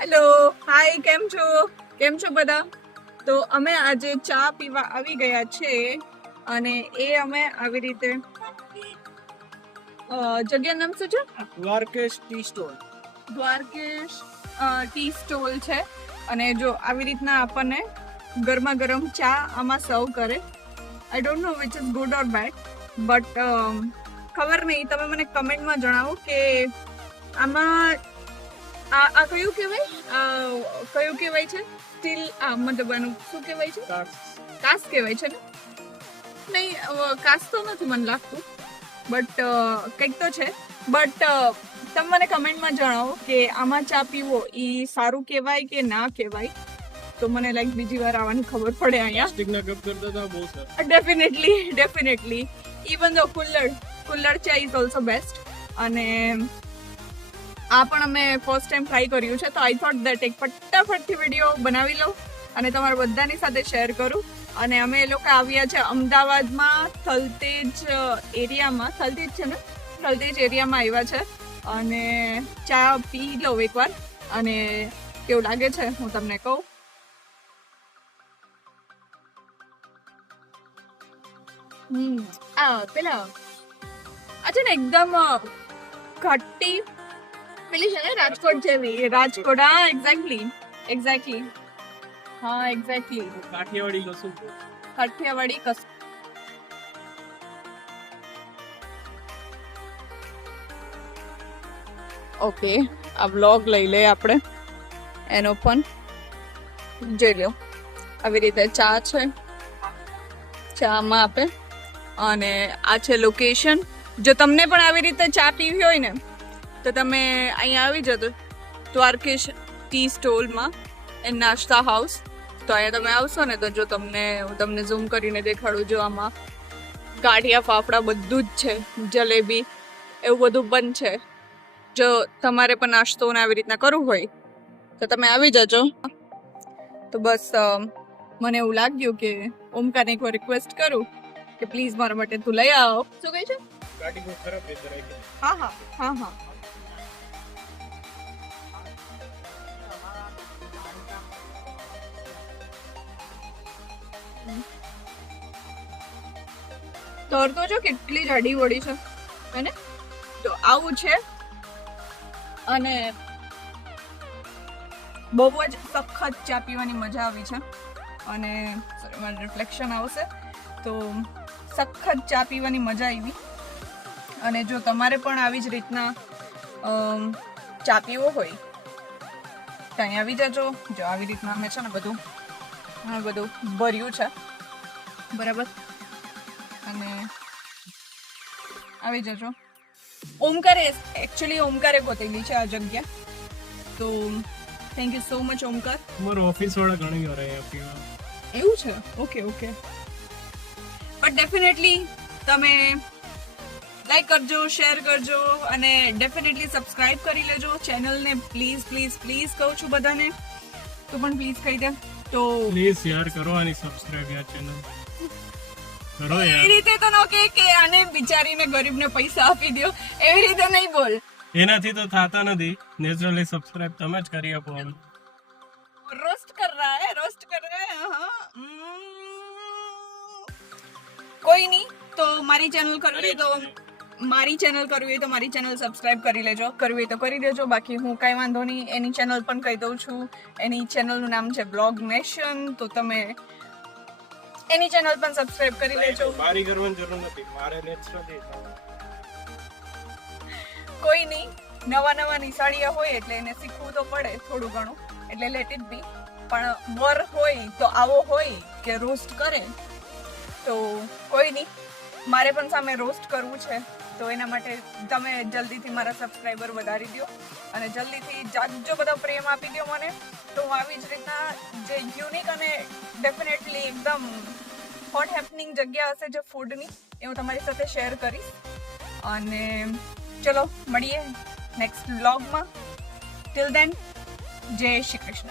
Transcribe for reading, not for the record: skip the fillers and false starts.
Hello, હાય, કેમ છો બધા? તો અમે આજે ચા પીવા આવી ગયા છે અને એ અમે આવી રીતે જગ્યાનું નામ શું છે? Dwarkesh tea stall. Dwarkesh tea stall છે અને જો આવી રીતના આપણને ગરમા ગરમ ચા આમાં સર્વ કરે. I don't know which is good or bad, but ખબર નહીં, તમે મને કમેન્ટમાં જણાવો કે આમાં આ કયું કહેવાય છે? સ્ટીલ મતલબ આનું શું કહેવાય છે? કાસ કહેવાય છે ને? નહીં, કાસ તો નથી મને લાગતું, બટ કંઈક તો છે. બટ તમે મને કમેન્ટમાં જણાવો કે આમાં ચા પીવો એ સારું કહેવાય કે ના કહેવાય, તો મને લાઈક બીજી વાર આવવાની ખબર પડે અહીંયા. પ્લાસ્ટિકના કપ કરતા તો બહુ સારું. ડેફિનેટલી ઇવન ધ કુલ્લર ચા ઇઝ ઓલ્સો બેસ્ટ. અને આ પણ અમે ફર્સ્ટ ટાઈમ ટ્રાય કર્યું છે, તો આઈ થોટ દેટ એક ફટાફટથી વિડીયો બનાવી લઉં અને તમારા બધાની સાથે શેર કરું. અને અમે એ લોકો આવ્યા છે અમદાવાદમાં થલતેજ એરિયામાં, થલતેજ છે ને, થલતેજ એરિયામાં આવ્યા છે અને ચા પી લઉં એકવાર અને કેવું લાગે છે હું તમને કહું. પેલા આ છે ને એકદમ ખટ્ટી પેલી છે ને રાજકોટ જેવી. રાજકોટ, હા, એક્ઝેક્ટલી. કાઠિયાવાડી કશું. કાઠિયાવાડી કસ. ઓકે, આ વ્લોગ લઈ લે આપણે એનો પણ જોઈ લો. આવી રીતે ચા છે, ચામાં આપે. અને આ છે લોકેશન. જો તમને પણ આવી રીતે ચા પીવી હોય ને તો તમે અહીંયા આવી જજો દ્વારકેશ ટી સ્ટોલમાં એ નાસ્તા હાઉસ. તો અહીંયા તમે આવશો ને તો જો હું તમને ઝૂમ કરીને દેખાડું. જો આમાં ગાંઠિયા ફાફડા બધું જ છે, જલેબી એવું બધું બંધ છે. જો તમારે પણ નાસ્તો આવી રીતના કરવું હોય તો તમે આવી જજો. તો બસ મને એવું લાગ્યું કે ઓમકારને એકવાર રિક્વેસ્ટ કરું કે પ્લીઝ મારા માટે તું લઈ આવો. શું કહે છે? ગાડી બહુ ખરાબ છે તરાઈ. હા. તોર તો જો કેટલી જાડી વળી છે એને. તો આવું છે અને બહુ જ સખત ચા પીવાની મજા આવી છે. અને રિફ્લેક્શન આવશે તો સખત ચા પીવાની મજા આવી. અને જો તમારે પણ આવી જ રીતના ચા પીવો હોય તો અહીં આવી જજો. જો આવી રીતના અમે છે ને બધું ભર્યું છે, બરાબર. અને આવી જજો. ઓમકારે ગોતેલી છે આ જગ્યા. તો thank you so much Omkar. અમારો ઓફિસ વાળા ઘણી વાર અહીંયા પીવા. એવું છે? ઓકે. બટ ડેફિનેટલી તમે લાઈક કરજો, શેર કરજો અને ડેફિનેટલી સબસ્ક્રાઇબ કરી લેજો ચેનલને. પ્લીઝ કહું છું બધાને, તો પણ પ્લીઝ કહી દે. તો પ્લીઝ યાર કરો આની સબસ્ક્રાઇબ યાર ચેનલ કરો એવી યાર. રીતે તો ન કે આને બિચારીને ગરીબને પૈસા આપી દો, એવી રીતે નહીં બોલ. એનાથી તો થતા નથી. નેચરલી સબસ્ક્રાઇબ તમે જ કરી આપો. આમ रोस्ट कर रहा है हाँ. कोई नहीं, तो મારી ચેનલ કરવી હોય તો મારી ચેનલ સબસ્ક્રાઇબ કરી લેજો. કરવી હોય તો કરી દેજો. બાકી હું કઈ વાંધો નહીં, એની ચેનલ પણ કહી દઉં છું. એની ચેનલનું નામ છે બ્લોગ નેશન. તો તમે એની ચેનલ પણ સબસ્ક્રાઇબ કરી લેજો. બારી કરવાની જરૂર નથી, મારે નેચરલી. કોઈ નહીં, નવા નિશાળિયા હોય એટલે એને શીખવું તો પડે થોડું ઘણું, એટલે લેટ ઇટ બી. પણ વર હોય તો આવો હોય કે રોસ્ટ કરે તો કોઈ નહીં, મારે પણ સામે રોસ્ટ કરવું છે. તો એના માટે તમે જલ્દીથી મારા સબસ્ક્રાઈબર વધારી દો અને જલ્દીથી જાજો બધો પ્રેમ આપી દો મને. તો હું આવી જ રીતના જે યુનિક અને ડેફિનેટલી એકદમ હોટ હેપનિંગ જગ્યા હશે જે ફૂડની, એ હું તમારી સાથે શેર કરીશ. અને ચલો મળીએ નેક્સ્ટ વ્લોગમાં. ટિલ દેન, જય શ્રી કૃષ્ણ.